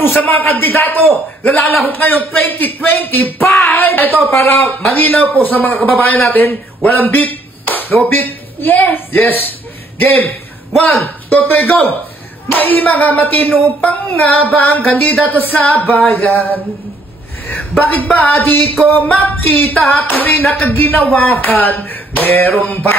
po sa mga kandidato na lalahok ngayong 2025. Ito para malinaw po sa mga kababayan natin, walang beat, no beat. Yes. Yes. Game. 1, 2, 3, go! May mga matinupang nga ba ang kandidato sa bayan? Bakit ba di ko makita tuloy na kaginawahan? Meron ba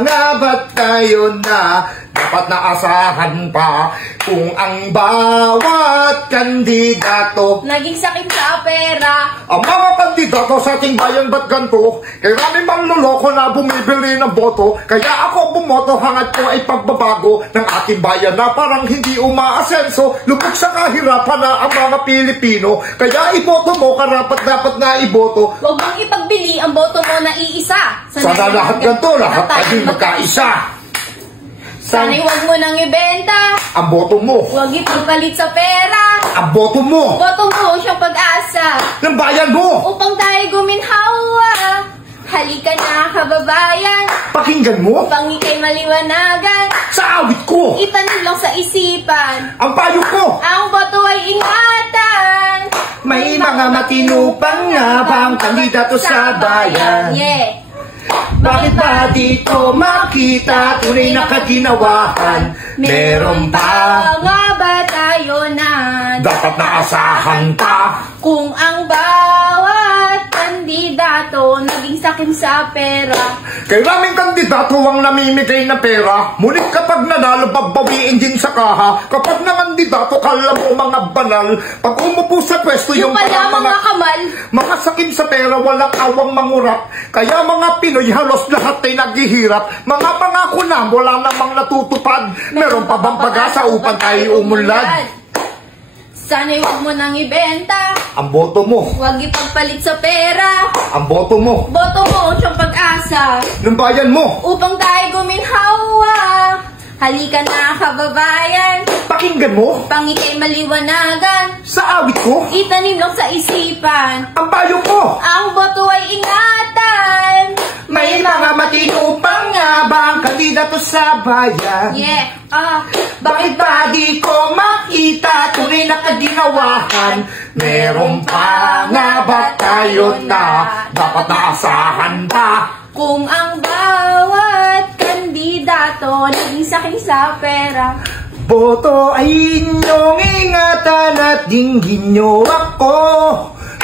nga ba't kayo na dapat naasahan pa kung ang bawat kandidato naging sakim sa pera? Ang mga kandidato sa ating bayan ba't ganito? Kaya namin manluloko na bumibili ng boto. Kaya ako bumoto, hangad ko ay pagbabago ng ating bayan na parang hindi umaasenso. Lubog sa kahirapan na ang mga Pilipino. Kaya iboto mo, karapat-dapat na iboto. Huwag mong ipagbili ang boto mo na iisa. Sana lahat ganito, lahat tayong magkaisa. Sana'y huwag mo nang ibenta ang boto mo. Huwag ipagpalit sa pera Ang boto mo. Boto mo siyang pag-asa Ng bayan mo. upang tayo guminhawa. Halika na kababayan, Pakinggan mo. upang ikay maliwanagan. Sa awit ko. Itanim lang sa isipan, Ang payo ko. ang boto ay ingatan. May mga matinupang nga bang kandidato sa bayan? Yeah. Bakit ba dito makita tunay na kaginawahan? Meron pa nga ba tayo na dapat naasahan pa kung ang bawat kandidato naging sakim sa pera? Kaya raming kandidato ang namimigay na pera. Ngunit kapag nanalo, babawiin din sa kaha. Kapag na kandidato, kala mo mga banal. Pag umupo sa pwesto, Yung pala mga kamal, mga sakim sa pera, walang awang mangurap. Kaya mga Pinoy, halos lahat ay naghihirap. Mga pangako na, wala namang natutupad. Meron pa bang pag-asa upang tayo umunlad? sana'y huwag mo nang ibenta, Ang boto mo. huwag ipagpalit sa pera. Ang boto mo. Boto mo siyang pag-asa Ng bayan mo. upang tayo guminhawa. Halika na kababayan, Pakinggan mo. upang ikay maliwanagan. Sa awit ko. Itanim lang sa isipan, Ang payo ko. ang boto ay ingatan. May mga matinupang nga ba ang kandidato sa bayan? Yeah. Bakit ba di ko makita tunay na kaginawahan? Meron pa nga ba tayo na dapat naasahan pa? Kung ang bawat kandidato naging sakim sa pera. Boto ay inyong ingatan at dinggin nyo ako.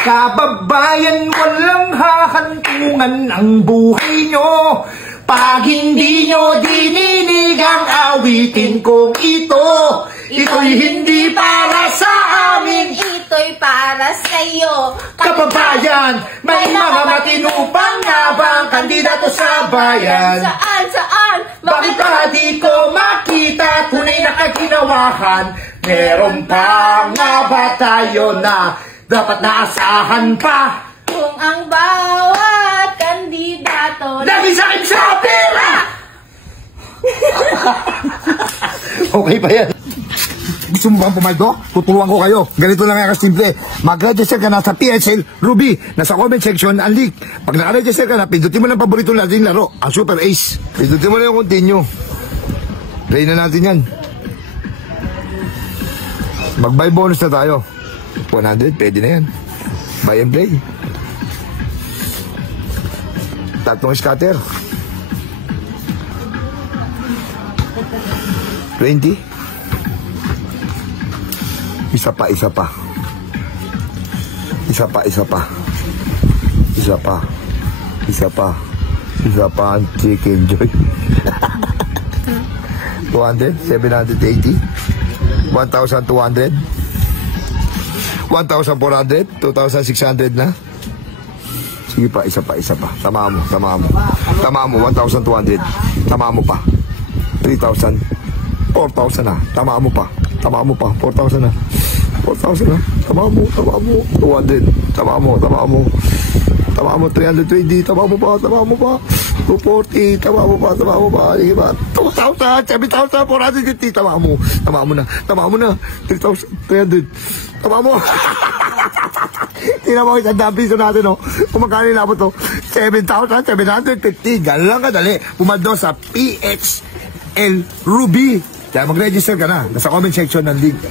Kababayan, walang hahantungan ang buhay nyo. Pag hindi nyo dininig ang awitin kong ito, ito'y hindi para sa amin. Ito'y para sa'yo. Kababayan, may mga matinupang nga ba ang kandidato sa bayan? Saan? Bakit ba di ko makita tunay na kaginawahan? Meron pa nga ba tayo na dapat naasahan pa? Kung ang bawat kandidato Naging sakim sa pera! Okay ba yan? Gusto mo bang pumaldo? Tuturuan ko kayo. Ganito lang ang kasimple. Mag-register ka na sa PSL Ruby. Nasa comment section ang link. Pag naka-register ka na, pindutin mo ng paborito nating laro, ang Super Ace. Pindutin mo na yung continue. Play na natin yan. Mag-buy bonus na tayo. 100, pwede na yan. Buy and play. Tatlong scatter. 20. Isa pa. Isa pa. Chicken Joy. 200, 780. 1,200. 1,400. 2,600 na. Sige pa, isa pa. Tama mo. 1,200. Tama mo pa. 3,000. 4,000 na. Tama mo pa. 4,000 na. 4,000 na. Tama mo. 200. Tama mo. 320. Tama mo pa. 240. Tama mo pa. Sige pa. 2,000. 7,450. Tama mo na. 3,300. Tama mo. Tingnan mo isang piso natin, no? Kung magkano yung labot, no? 7,750. Ganun lang kadali. Pumaldo sa PXL Ruby. Kaya mag-register ka na. Nasa comment section ng link.